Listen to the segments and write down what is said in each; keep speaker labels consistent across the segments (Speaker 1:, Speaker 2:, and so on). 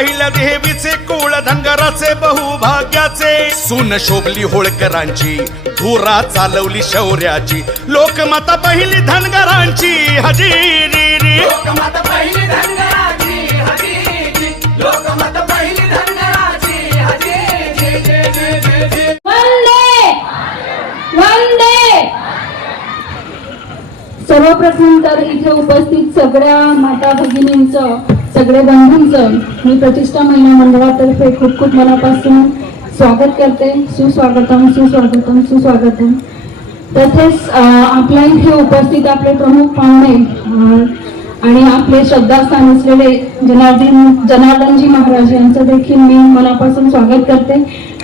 Speaker 1: गाव अहिल्या देवीचे कुळ धनगराचे बहुभाग्याचे. सून शोभली होळकरांची धुरा चालवली शौर्याची. लोकमाता पहिली धनगरांची हजेरी
Speaker 2: लोकमत पहिली धनगराची हजी लोकमत पहिली धनगराची हजी जे जे जे जे जे
Speaker 3: वंदे! वंदे! सर्वप्रथम तर इथे उपस्थित सगळ्या माता भगिनींचं सगळे बंधूंचं मी प्रतिष्ठा महिला मंडळातर्फे खूप खूप मनापासून स्वागत करते. सुस्वागतम सुस्वागतम सुस्वागतम. तसेच आपल्या इथे उपस्थित आपले प्रमुख पाहुणे आणि आपले श्रद्धास्थान असलेले जनार्दन जनार्दनजी महाराज यांचं देखील मी मनापासून स्वागत करते.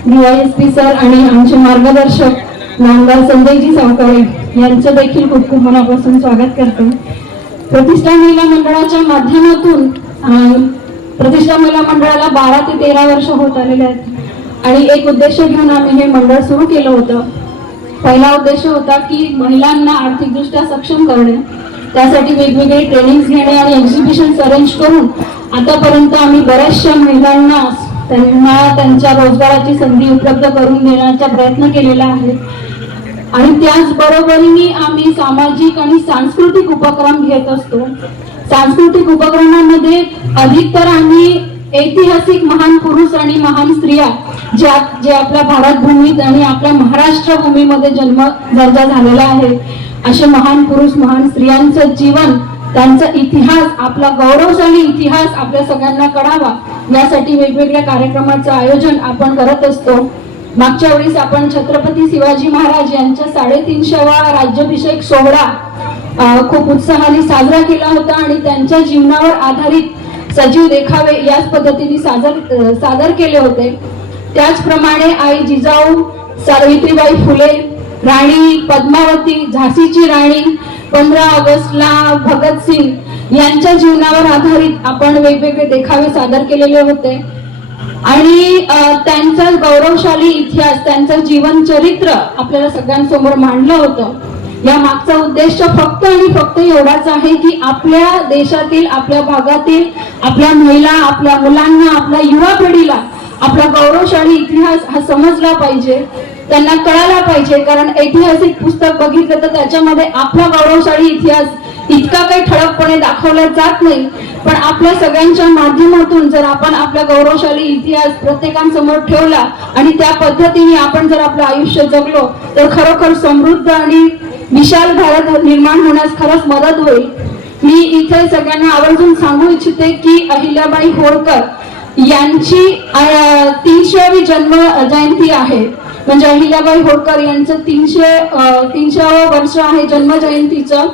Speaker 3: डीवायएसपी सर आणि आमचे मार्गदर्शक नामदार संजयजी सावकारे यांचं देखील खूप खूप मनापासून स्वागत करते. प्रतिष्ठा महिला मंडळाच्या माध्यमातून प्रतिष्ठा महिला मंडळाला बारा ते तेरा वर्ष होत आलेले आहेत. आणि एक उद्देश घेऊन आम्ही हे मंडळ सुरू केलं होतं. पहिला उद्देश होता की महिलांना आर्थिकदृष्ट्या सक्षम करणे. त्यासाठी वेगवेगळे ट्रेनिंग घेणे आणि एक्झिबिशन अरेंज करून आतापर्यंत आम्ही बऱ्याचशा महिलांना त्यांना त्यांच्या रोजगाराची संधी उपलब्ध करून देण्याचा प्रयत्न केलेला आहे. आणि त्याचबरोबरीने आम्ही सामाजिक आणि सांस्कृतिक उपक्रम घेत असतो. सांस्कृतिक उपक्रमामध्ये अधिकतर आम्ही ऐतिहासिक महान पुरुष आणि महान स्त्रिया ज्या जे आपल्या भारत भूमीत आणि आपल्या महाराष्ट्र भूमीमध्ये जन्म दर्जा झालेला आहे. असे महान पुरुष महान स्त्रियांचं जीवन त्यांचा इतिहास आपला गौरवशाली इतिहास आपल्या सगळ्यांना कळावा. यासाठी वेगवेगळ्या कार्यक्रमाचं आयोजन आपण करत असतो. मागच्या वेळेस आपण छत्रपती शिवाजी महाराज यांच्या साडेतीनशेवा राज्याभिषेक सोहळा खूप उत्साहाने साजरा केला होता आणि त्यांच्या जीवनावर आधारित सजीव देखावे याच पद्धतीने सादर सादर केले होते. त्याचप्रमाणे आई जिजाऊ सावित्रीबाई फुले राणी पद्मावती झाशीची राणी पंधरा ऑगस्टला भगतसिंग यांच्या जीवनावर आधारित आपण वेगवेगळे देखावे सादर केलेले होते. आणि त्यांचा गौरवशाली इतिहास त्यांचं जीवन चरित्र आपल्याला सगळ्यांसमोर मांडलं होतं. या मागचा उद्देश फक्त आणि फक्त एवढाच आहे की आपल्या देशातील आपल्या भागातील आपल्या महिला आपल्या मुलांना आपल्या युवा पिढीला आपला गौरवशाली इतिहास हा समजला पाहिजे त्यांना कळायला पाहिजे. कारण ऐतिहासिक पुस्तक बघितलं तर त्याच्यामध्ये आपला गौरवशाली इतिहास इतका काही ठळकपणे दाखवला जात नाही. पण आपल्या सगळ्यांच्या माध्यमातून जर आपण आपला गौरवशाली इतिहास प्रत्येकांसमोर ठेवला आणि त्या पद्धतीने आपण जर आपलं आयुष्य जगलो तर खरोखर समृद्ध आणि विशाल भारत निर्माण होण्यास खरंच मदत होईल. मी इथे सगळ्यांना आवर्जून सांगू इच्छिते की अहिल्याबाई होळकर यांची तीनशेवी जन्म जयंती आहे. म्हणजे अहिल्याबाई होळकर यांचं तीनशे अं, तीनशेवं वर्ष आहे जन्म जयंतीचं.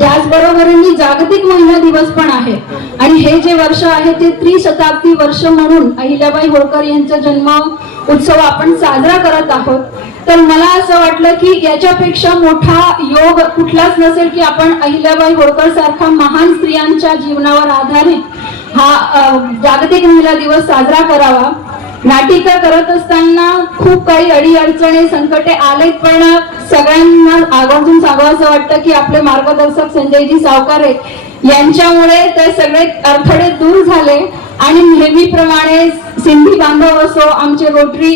Speaker 3: त्याचबरोबरीने जागतिक महिला दिवस पण आहे. आणि हे जे वर्ष आहे ते त्रिशताब्दी वर्ष म्हणून अहिल्याबाई होळकर यांचा जन्म उत्सव आपण साजरा करत आहोत. तर मला असं वाटलं की याच्यापेक्षा मोठा योग कुठलाच नसेल की आपण अहिल्याबाई होळकर सारखा महान स्त्रियांच्या जीवनावर आधारित हा जागतिक महिला दिवस साजरा करावा. नाटिका करत असताना खूप काही अडी अडचणी संकटे आलेत पण सगळ्यांना आवर्जून सांगावं असं वाटतं की आपले मार्गदर्शक संजयजी सावकारे यांच्यामुळे ते सगळे अडथळे दूर झाले आणि नेहमीप्रमाणे सिंधी बांधव असो आमचे रोटरी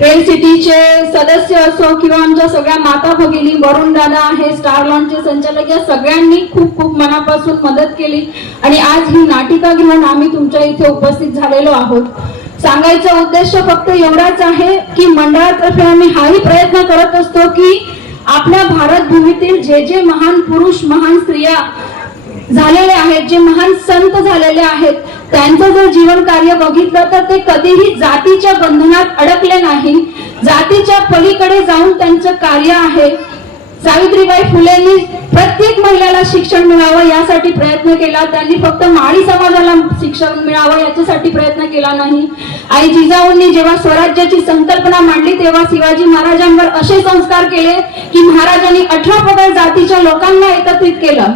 Speaker 3: रेल सिटीचे सदस्य असो किंवा आमच्या सगळ्या माता भगिनी वरुण दादा हे स्टार लॉन्चचे संचालक या सगळ्यांनी खूप खूप मनापासून मदत केली. आणि आज ही नाटिका घेऊन आम्ही तुमच्या इथे उपस्थित झालेलो आहोत. सांगायचा उद्देश फक्त एवढाच आहे की मंडळातर्फे आम्ही हाही प्रयत्न करत असतो की आपल्या भारत भूमीतील जे जे महान पुरुष महान स्त्रिया झालेले आहेत जे महान संत झालेले आहेत त्यांचं जर जीवन कार्य बघितलं तर ते कधीही जातीच्या बंधनात अडकले नाही. जातीच्या पलीकडे जाऊन त्यांचं कार्य आहे. सावित्रीबाई फुलेंनी प्रत्येक महिलाला शिक्षण मिळावं यासाठी प्रयत्न केला. त्यांनी फक्त माळी समाजाला शिक्षण मिळावं याच्यासाठी प्रयत्न केला नाही. आई जिजाऊंनी जेव्हा स्वराज्याची संकल्पना मांडली तेव्हा शिवाजी महाराजांवर असे संस्कार केले की महाराजांनी अठरा पगड जातीच्या लोकांना एकत्रित केलं.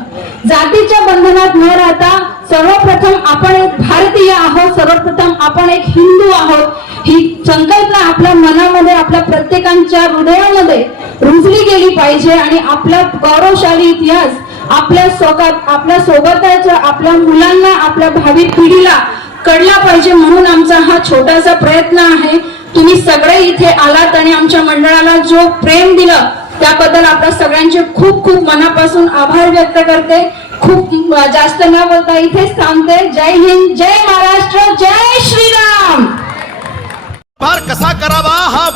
Speaker 3: जातीच्या बंधनात न राहता सर्वप्रथम आपण एक भारतीय आहोत सर्वप्रथम आपण एक हिंदू आहोत. ही संकल्पना आपल्या मनामध्ये आपल्या प्रत्येकांच्या हृदयामध्ये रुजली गेली पाहिजे आणि आपला गौरवशाली इतिहास आपल्यासोबत आपल्या सोबतच्या आपल्या मुलांना आपल्या भावी पिढीला कळला पाहिजे म्हणून आमचा हा छोटासा प्रयत्न आहे. तुम्ही सगळे इथे आलात आणि आमच्या मंडळाला जो प्रेम दिलं त्याबद्दल आपल्या सगळ्यांचे खूप खूप मनापासून आभार व्यक्त करते. खूप जास्त न बोलता इथेच थांबते. जय हिंद जय महाराष्ट्र जय श्रीराम!
Speaker 1: पार कसा करावा?